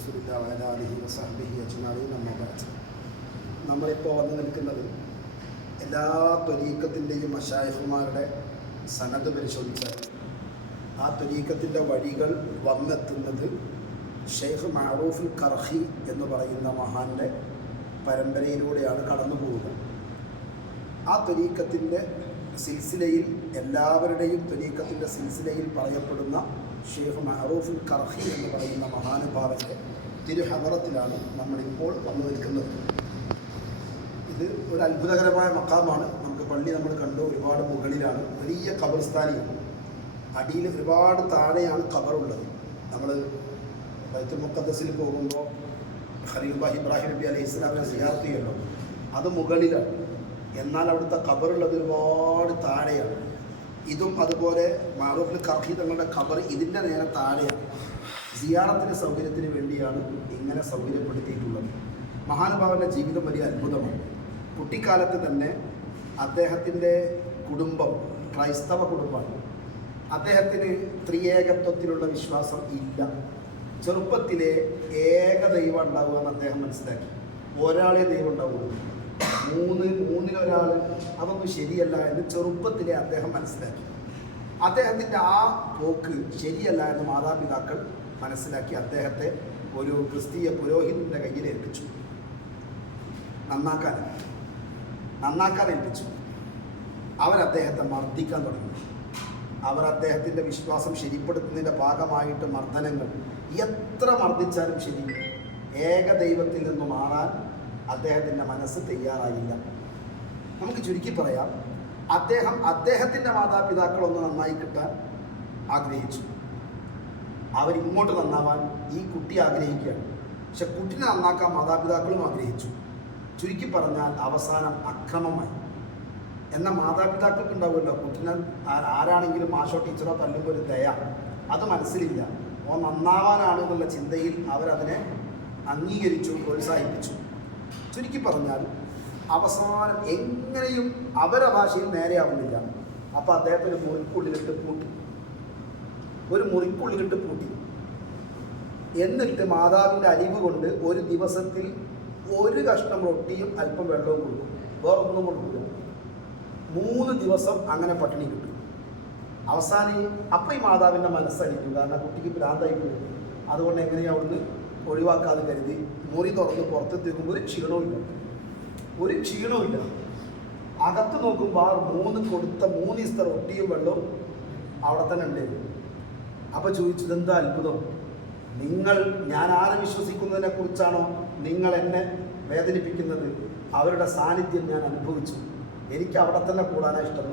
റസൂലില്ലാഹി വഅലാ ആലിഹി വസഹ്ബിഹി അജ്മഈൻ അമ്മാ ബഅദ്. നമ്മളിപ്പോൾ വന്നു നിൽക്കുന്നത് എല്ലാ ത്വരീഖത്തിൻ്റെയും മശായിഖുമാരുടെ സനദ് പരിശോധിച്ചാൽ ആ ത്വരീഖത്തിൻ്റെ വഴികൾ വന്നെത്തുന്നത് ഷെയ്ഖ് മഅറൂഫുൽ കർഖി എന്ന് പറയുന്ന മഹാൻ്റെ പരമ്പരയിലൂടെയാണ് കടന്നു പോകുന്നത്. ആ ത്വരീഖത്തിൻ്റെ സിൽസിലയിൽ എല്ലാവരുടെയും ത്വരീഖത്തിൻ്റെ സിൽസിലയിൽ പറയപ്പെടുന്ന ഷെയ്ഖ് മഅറൂഫുൽ കർഖി എന്ന് പറയുന്ന മഹാനുഭാവൻ്റെ തിരുഹദറത്തിലാണ് നമ്മളിപ്പോൾ വന്നു നിൽക്കുന്നത്. ഇത് ഒരു അത്ഭുതകരമായ മക്കാമാണ്. നമുക്ക് പള്ളി നമ്മൾ കണ്ടു, ഒരുപാട് മുകളിലാണ്, വലിയ ഖബർസ്ഥാനിയാണ്. അടിയിൽ ഒരുപാട് താഴെയാണ് ഖബറുള്ളത്. നമ്മൾ ബൈത്തുൽ മുഖദ്ദസിൽ പോകുമ്പോൾ ഖലീലുല്ലാഹി ഇബ്രാഹിം നബി അലൈഹി ഇസ്ലാമിനെ സിയാറത്ത് ചെയ്യല്ലോ, അത് മുകളിലാണ്. എന്നാൽ അവിടുത്തെ ഖബറുള്ളത് ഒരുപാട് താഴെയാണ്. ഇതും അതുപോലെ മഅറൂഫുൽ കർഖി തങ്ങളുടെ ഖബർ ഇതിൻ്റെ നേരെ താഴെയാണ്. സിയാറത്തിൻ്റെ സൗകര്യത്തിന് വേണ്ടിയാണ് ഇങ്ങനെ സൗകര്യപ്പെടുത്തിയിട്ടുള്ളത്. മഹാനുഭാവൻ്റെ ജീവിതം വലിയ അത്ഭുതമാണ്. കുട്ടിക്കാലത്ത് തന്നെ അദ്ദേഹത്തിൻ്റെ കുടുംബം ക്രൈസ്തവ കുടുംബമാണ്. അദ്ദേഹത്തിന് ത്രിയേകത്വത്തിലുള്ള വിശ്വാസം ഇല്ല. ചെറുപ്പത്തിലെ ഏക ദൈവം ഉണ്ടാവുക എന്ന് അദ്ദേഹം മനസ്സിലാക്കി. ഒരാളെ ദൈവം ഉണ്ടാവുള്ളൂ, മൂന്നിലൊരാൾ അതൊന്നും ശരിയല്ല എന്ന് ചെറുപ്പത്തിലെ അദ്ദേഹം മനസ്സിലാക്കി. അദ്ദേഹത്തിൻ്റെ ആ പോക്ക് ശരിയല്ല എന്ന് മാതാപിതാക്കൾ മനസ്സിലാക്കി അദ്ദേഹത്തെ ഒരു ക്രിസ്തീയ പുരോഹിതൻ്റെ കയ്യിൽ ഏൽപ്പിച്ചു. നന്നാക്കാൻ ഏൽപ്പിച്ചു. അവരദ്ദേഹത്തെ മർദ്ദിക്കാൻ തുടങ്ങി. അവർ അദ്ദേഹത്തിൻ്റെ വിശ്വാസം ശരിപ്പെടുത്തുന്നതിൻ്റെ ഭാഗമായിട്ട് മർദ്ദനങ്ങൾ, എത്ര മർദ്ദിച്ചാലും ശരി, ഏകദൈവത്തിൽ നിന്ന് മാറാൻ അദ്ദേഹത്തിൻ്റെ മനസ്സ് തയ്യാറായില്ല. നമുക്ക് ചുരുക്കി പറയാം, അദ്ദേഹത്തിൻ്റെ മാതാപിതാക്കളൊന്ന് നന്നായി കിട്ടാൻ ആഗ്രഹിച്ചു. അവരിങ്ങോട്ട് നന്നാവാൻ ഈ കുട്ടി ആഗ്രഹിക്കുകയാണ്. പക്ഷെ കുട്ടിനെ നന്നാക്കാൻ മാതാപിതാക്കളും ആഗ്രഹിച്ചു. ചുരുക്കി പറഞ്ഞാൽ അവസാനം അക്രമമായി. എന്നാൽ മാതാപിതാക്കൾക്ക് ഉണ്ടാവുമല്ലോ, കുട്ടിനെ ആരാണെങ്കിലും മാഷോ ടീച്ചറോ തല്ലുമ്പോൾ ഒരു ദയ, അത് മനസ്സിലില്ല. ഓ നന്നാവാനാണ് എന്നുള്ള ചിന്തയിൽ അവരതിനെ അംഗീകരിച്ചു, പ്രോത്സാഹിപ്പിച്ചു. ചുരുക്കി പറഞ്ഞാൽ അവസാനം എങ്ങനെയും അവരുടെ ഭാഷയിൽ നേരെയാവുന്നില്ല. അപ്പോൾ അദ്ദേഹത്തെ ഒരു മുറിക്കുള്ളിലിട്ട് പൂട്ടി. എന്നിട്ട് മാതാവിൻ്റെ അലിവ് കൊണ്ട് ഒരു ദിവസത്തിൽ ഒരു കഷ്ണം റൊട്ടിയും അല്പം വെള്ളവും കൊടുക്കും, വേറൊന്നും കൊടുക്കില്ല. 3 ദിവസം അങ്ങനെ പട്ടിണി കിട്ടും. അവസാനം അപ്പം ഈ മാതാവിൻ്റെ മനസ്സലിക്കും, കാരണം കുട്ടിക്ക് ഭ്രാന്തായി പോകും. അതുകൊണ്ട് എങ്ങനെയാണ് അവിടുന്ന് ഒഴിവാക്കാതെ കരുതി മുറി തുറന്ന് പുറത്തെത്തിക്കുമ്പോൾ ഒരു ക്ഷീണവും ഇല്ല. അകത്ത് നോക്കുമ്പോൾ ആ 3 ദിവസത്തെ റൊട്ടിയും വെള്ളവും അവിടെ തന്നെ ഉണ്ടായിരുന്നു. അപ്പോൾ ചോദിച്ചു, ഇതെന്താ അത്ഭുതം, ഞാൻ ആരെ വിശ്വസിക്കുന്നതിനെ കുറിച്ചാണോ നിങ്ങൾ എന്നെ വേദനിപ്പിക്കുന്നത്? അവരുടെ സാന്നിധ്യം ഞാൻ അനുഭവിച്ചു, എനിക്ക് അവിടെ തന്നെ കൂടാനാണ് ഇഷ്ടം.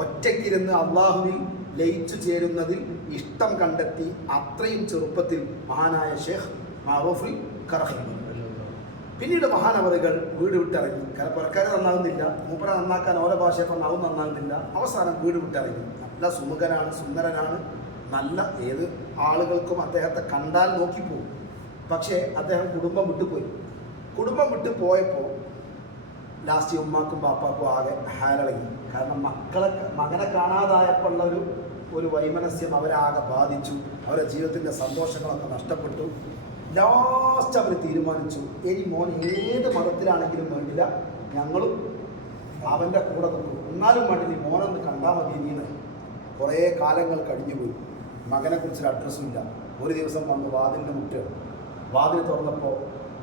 ഒറ്റയ്ക്കിരുന്ന് അള്ളാഹുവിൽ ലയിച്ചു ചേരുന്നതിൽ ഇഷ്ടം കണ്ടെത്തി അത്രയും ചെറുപ്പത്തിൽ മഹാനായ ഷെയ്ഖ് മഅറൂഫുൽ കർഖി. പിന്നീട് മഹാനവറുകൾ വീട് വിട്ടിറങ്ങി. പുറക്കാരെ നന്നാകുന്നില്ല, മൂപ്പരെ നന്നാക്കാൻ ഓരോ ഭാഷയെ പറഞ്ഞാവും നന്നാകുന്നില്ല. അവസാനം വീട് വിട്ടിറങ്ങി. നല്ല സുമുഖനാണ്, സുന്ദരനാണ്, നല്ല ഏത് ആളുകൾക്കും അദ്ദേഹത്തെ കണ്ടാൽ നോക്കിപ്പോകും. പക്ഷേ അദ്ദേഹം കുടുംബം വിട്ടു പോയപ്പോൾ ലാസ്റ്റ് ഉമ്മാക്കും പാപ്പാക്കും ആകെ ഹാരളകി. കാരണം മകനെ കാണാതായപ്പോൾ ഉള്ള ഒരു വൈമനസ്യം അവരാകെ ബാധിച്ചു. അവരുടെ ജീവിതത്തിൻ്റെ സന്തോഷങ്ങളൊക്കെ നഷ്ടപ്പെട്ടു. ലാസ്റ്റ് അവർ തീരുമാനിച്ചു, ഇനി മോൻ ഏത് മതത്തിലാണെങ്കിലും വേണ്ടില്ല, ഞങ്ങളും അവൻ്റെ കൂടെ നിൽക്കും, എന്നാലും വേണ്ടില്ല മോനൊന്ന് കണ്ടാൽ മതി. ഇനിയാണ് കുറേ കാലങ്ങൾ കഴിഞ്ഞുപോയി. മകനെക്കുറിച്ചൊരു അഡ്രസ്സും ഇല്ല. ഒരു ദിവസം വന്ന് വാതിലിൻ്റെ മുട്ടുകയാണ്. വാതിൽ തുറന്നപ്പോൾ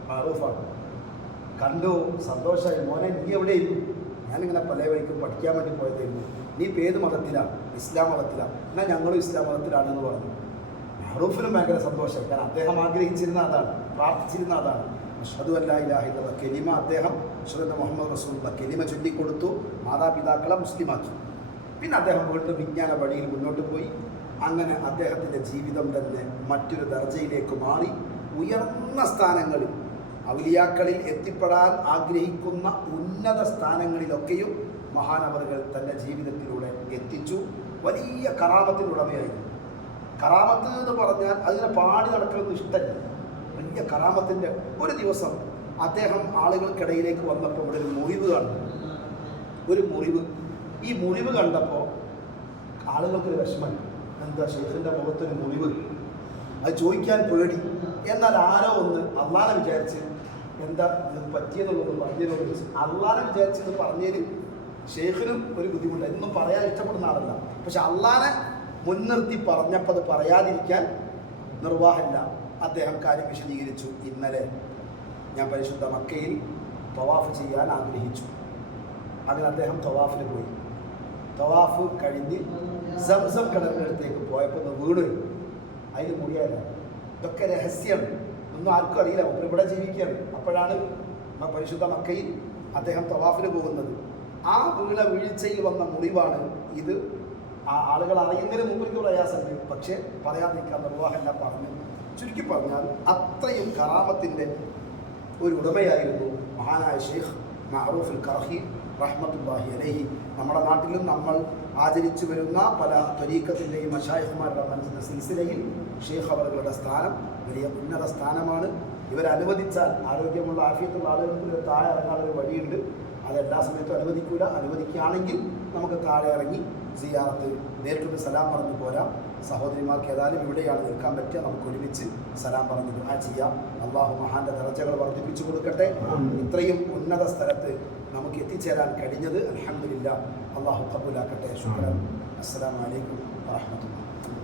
മഅറൂഫാണ്. കണ്ടു, സന്തോഷമായി. മോനെ നീ എവിടെയായിരുന്നു? ഞാനിങ്ങനെ പല വഴിക്കും പഠിക്കാൻ വേണ്ടി പോയതായിരുന്നു. നീ ഇപ്പോൾ ഏത് മതത്തിലാണ്? ഇസ്ലാം മതത്തിലാണ്. എന്നാൽ ഞങ്ങളും ഇസ്ലാം മതത്തിലാണെന്ന് പറഞ്ഞു. മഅറൂഫിനും ഭയങ്കര സന്തോഷം. കാരണം അദ്ദേഹം ആഗ്രഹിച്ചിരുന്ന അതാണ്, പ്രാർത്ഥിച്ചിരുന്ന അതാണ്. അഷ്ഹദു അല്ലാ ഇലാഹ ഇല്ലല്ലാഹ് കലിമ അദ്ദേഹം അഷ്ഹദു അന്ന മുഹമ്മദ് റസൂലുള്ളാഹ് കലിമ ചൊല്ലിക്കൊടുത്തു. മാതാപിതാക്കളെ മുസ്ലിമാക്കി. പിന്നെ അദ്ദേഹം വീണ്ടും വിജ്ഞാന വഴിയിൽ മുന്നോട്ട് പോയി. അങ്ങനെ അദ്ദേഹത്തിൻ്റെ ജീവിതം തന്നെ മറ്റൊരു ദർജയിലേക്ക് മാറി. ഉയർന്ന സ്ഥാനങ്ങളിൽ, ഔലിയാക്കളിൽ എത്തിപ്പെടാൻ ആഗ്രഹിക്കുന്ന ഉന്നത സ്ഥാനങ്ങളിലൊക്കെയും മഹാനവറുകൾ തൻ്റെ ജീവിതത്തിലൂടെ എത്തിച്ചു. വലിയ കറാമത്തിനുടമയായിരുന്നു. കറാമത്ത് എന്ന് പറഞ്ഞാൽ അതിനെ പാടി നടക്കുന്നത് ഇഷ്ടമല്ല. വലിയ കറാമത്തിൻ്റെ ഒരു ദിവസം അദ്ദേഹം ആളുകൾക്കിടയിലേക്ക് വന്നപ്പോൾ ഇവിടെ ഒരു മുറിവ് കണ്ടു. ഈ മുറിവ് കണ്ടപ്പോൾ ആളുകൾക്കൊരു വിഷമം. എന്താ ഷെയ്ഖിൻ്റെ മുഖത്തൊരു മുറിവ്? അത് ചോദിക്കാൻ പേടി. എന്നാൽ ആരോ ഒന്ന് അള്ളാനെ വിചാരിച്ച് എന്താ ഇത് പറ്റിയെന്നുള്ളത് പറഞ്ഞതിനോട് അള്ളാനെ വിചാരിച്ചത് പറഞ്ഞതിന് ഷെയ്ഖിനും ഒരു ബുദ്ധിമുട്ട്, എന്നും പറയാൻ ഇഷ്ടപ്പെടുന്ന ആളല്ല. പക്ഷെ അള്ളാനെ മുൻനിർത്തി പറഞ്ഞപ്പോൾ അത് പറയാതിരിക്കാൻ നിർവാഹമില്ല. അദ്ദേഹം കാര്യം വിശദീകരിച്ചു. ഇന്നലെ ഞാൻ പരിശുദ്ധ മക്കയിൽ തവാഫ് ചെയ്യാൻ ആഗ്രഹിച്ചു. അങ്ങനെ അദ്ദേഹം തവാഫിന് പോയി. തവാഫ് കഴിഞ്ഞ് സംസം കിണറിനടുത്തേക്ക് പോയപ്പോൾ ഒന്ന് വീട് അതിന് മുടിയായില്ല. ഇതൊക്കെ രഹസ്യമാണ്, ഒന്നും ആർക്കും അറിയില്ല. ഇവിടെ ജീവിക്കുകയാണ്. അപ്പോഴാണ് പരിശുദ്ധ മക്കയിൽ അദ്ദേഹം തവാഫിന് പോകുന്നത്. ആ വീഴ്ചയിൽ വന്ന മുറിവാണ് ഇത്. ആ ആളുകൾ അറിയുന്നതിന് മുമ്പ് എനിക്ക് പ്രയാസമുണ്ട്, പക്ഷേ പറയാതിരിക്കാൻ നിർവാഹമല്ല പറഞ്ഞു. ചുരുക്കി പറഞ്ഞാൽ അത്രയും കറാമത്തിൻ്റെ ഒരു ഉടമയായിരുന്നു മഹാനായ ഷെയ്ഖ് മഅറൂഫ് അൽ കർഹി റഹ്മത്തുള്ളാഹി അലൈഹി. നമ്മുടെ നാട്ടിലും നമ്മൾ ആചരിച്ചു വരുന്ന പല ത്വരീഖത്തിൻ്റെയും മശായിഖുമാരുടെ മനസ്സിൻ്റെ സിൽസിലയിൽ ഷെയ്ഖ് അവരുടെ സ്ഥാനം വലിയ ഉന്നത സ്ഥാനമാണ്. ഇവരനുവദിച്ചാൽ ആരോഗ്യമുള്ള ആഫിയത്തുള്ള ആളുകൾക്ക് താഴെ ഇറങ്ങാനൊരു വഴിയുണ്ട്. അതെല്ലാ സമയത്തും അനുവദിക്കൂല. അനുവദിക്കുകയാണെങ്കിൽ നമുക്ക് താഴെ ഇറങ്ങി സിയാറത്ത് നേരിട്ടൊരു സലാം പറഞ്ഞു പോരാം. സഹോദരിമാർക്ക് ഏതായാലും ഇവിടെയാണ് നിൽക്കാൻ പറ്റുക. നമുക്ക് ഒരുമിച്ച് സലാം പറഞ്ഞ് ദുആ ചെയ്യാം. അള്ളാഹു മഹാന്റെ ദറജകൾ വർദ്ധിപ്പിച്ചു കൊടുക്കട്ടെ. ഇത്രയും ഉന്നത സ്ഥലത്ത് നമുക്ക് എത്തിച്ചേരാൻ കഴിഞ്ഞത് അൽഹംദുലില്ലാഹ്. അള്ളാഹു ഖബൂലാക്കട്ടെ. ശുക്രൻ. അസ്സലാമു അലൈക്കും വറഹ്മത്തുള്ളാഹി.